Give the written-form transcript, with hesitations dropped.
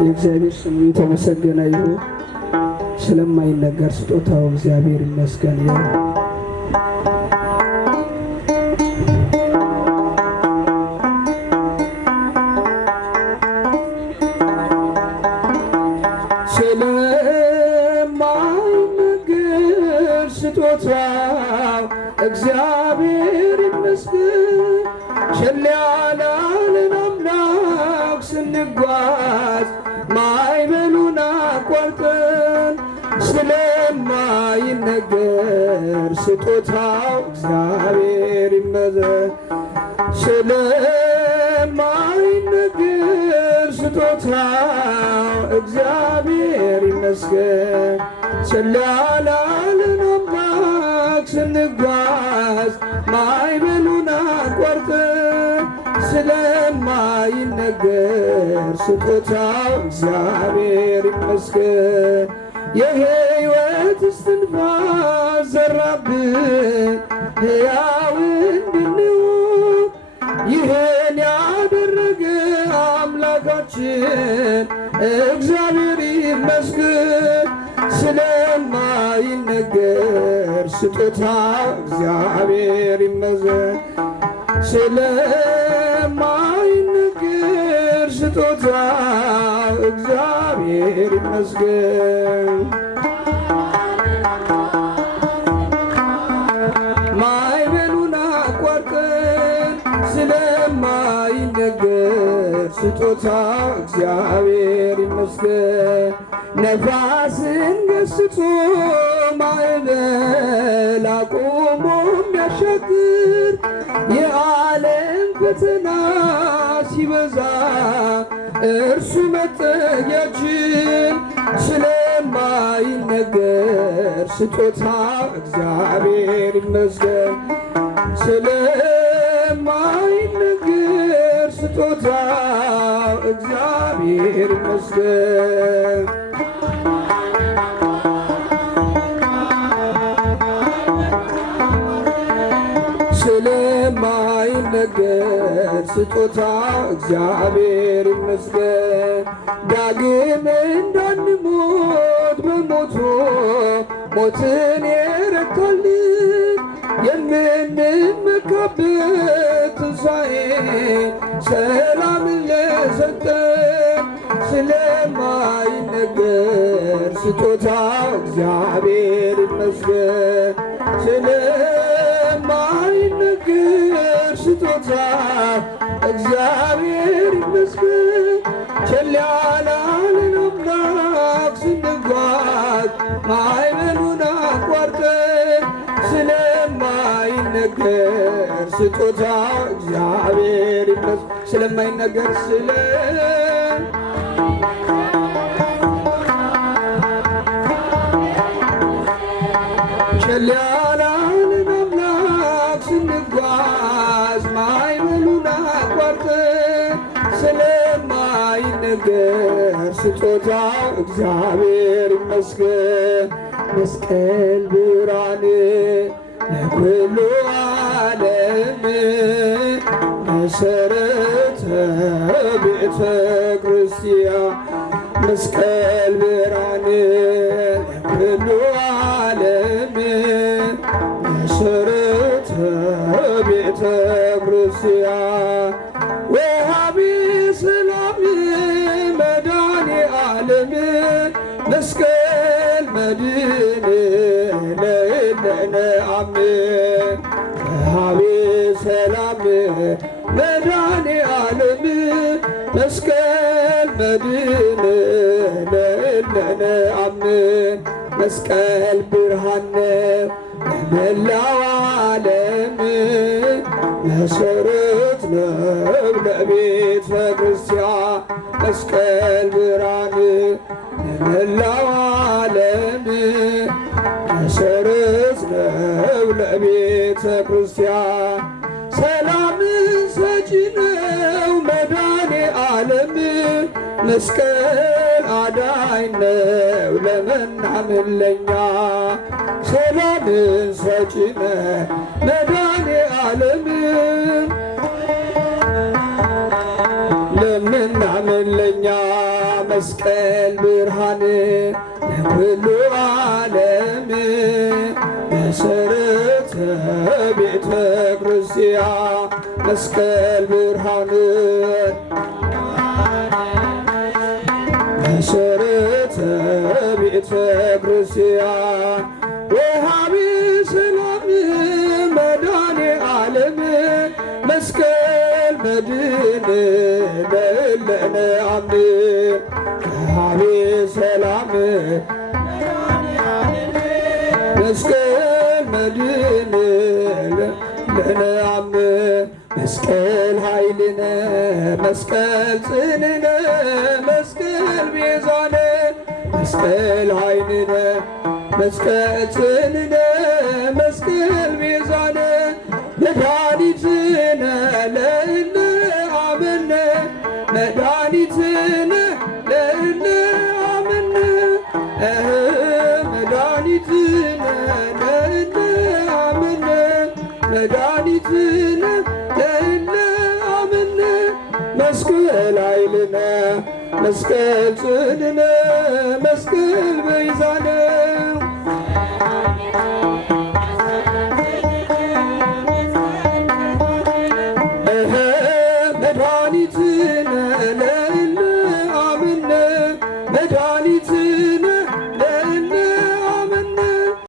የእግዚአብሔር ስሙ የተመሰገነ ይሁን። ስለማይነገር ስጦታው እግዚአብሔር ይመስገን። ስለማይነገር ስጦታው እግዚአብሔር ይመስገን። ቸል ያላለን አምላክ ስንጓዝ ማዕበሉን አቋርጠን ስለማይነገር ስጦታው እግዚአብሔር ይመስገን። ስለማይነገር ስጦታው እግዚአብሔር ይመስገን። ቸል ያላለን አምላክ ስንጓዝ ማዕበሉን አቋርጠን ስለማይነገር ስጦታው እግዚአብሔር ይመስገን። የሕይወት እስትንፋስ ዘራብን ሕያው እንድንሆን ይህን ያደረገ አምላካችን እግዚአብሔር ይመስገን። ስለማይነገር ስጦታው እግዚአብሔር ይመስገን። ስለማይነገር ስጦታው እግዚአብሔር ይመስገን። ማዕበሉን አቋርጠን ስለማይነገር ስጦታው እግዚአብሔር ይመስገን። ነፋስን ገስጾ ማዕበል አቁሞ የሚያሻግር የዓለም ፈተና ሲበዛ እርሱ መጠጊያችን። ስለማይነገር ስጦታው እግዚአብሔር ይመስገን። ስለማይነገር ስጦታው እግዚአብሔር ይመስገን። ስለማይነገር ስጦታው እግዚአብሔር ይመስገን። ዳግም እንዳንሞት በሞቱ ሞትን የረታልን የምንመካበት ትንሣኤ ሰላምን ለሰጠን ስለማይነገር ስጦታው እግዚአብሔር ይመስገን። ስለማይነገር ስጦታው እግዚአብሔር ይመስገን። ቸል ያላለን አምላክ ስንጓዝ ማዕበሉን አቋርጠን ስለማይነገር ስጦታው እግዚአብሔር ይመስገን። ስለማይነገር ቸል ያላለን አምላክ ስንጓዝ ማዕበሉን አቋርጠን ስለማይነገር ስጦታው እግዚአብሔር ይመስገን። መስቀል ብርሃን ለኩሉ ዓለም መሰረተ ቤተ ክርስቲያን። መስቀል ብርሃን ለኩሉ ዓለም መሰረተ ቤተ ክርስቲያን። ወሃቢ ሰላም መድኃኔ ዓለም መስቀል መድን ለእለነ አምን። ወሃቢ ሰላም መድኃኔ ዓለም መስቀል መድን ለእለነ አምን። መስቀል ብርሃን ለመላው ዓለም መሰረት ነው ለቤተ ክርስቲያን። መስቀል ብርሃን ለመላው ዓለም መሰረት ነው ለቤተ ክርስቲያን። ሰላምን ሰጪ ነው መድኃኔ ዓለም መስቀል አዳኝ ነው ለምናምን ለኛ። ሰላምን ሰጪ ነው መድኃኔ ዓለም ለምናምን ለኛ። መስቀል ብርሃን ለኩሉ ዓለም መሰረተ ቤተ ክርስቲያን መስቀል ብርሃን መሰረተ ቤተ ክርስቲያን ወሃቢ ሰላም መድኃኔ ዓለም መስቀል መድን ለእለነ አምን ወሃቢ ሰላም መስቀል መድን ለእለነ አምን መስቀል ኃይልነ መስቀል ጽንዕነ መስቀል ቤዛነ መስቀል ኃይልነ መስቀል ጽንዕነ መስቀል ቤዛነ መድኃኒትነ ለእለ አመነ መድኃኒትነ ለእለ አመነ መድኃኒትነ ለእለ አመነ መድኃኒትነ ለእለ አመነ መስቀል ኃይልነ መስቀል ጽንዕነ መስቀል ቤዛነ መድኃኒትነ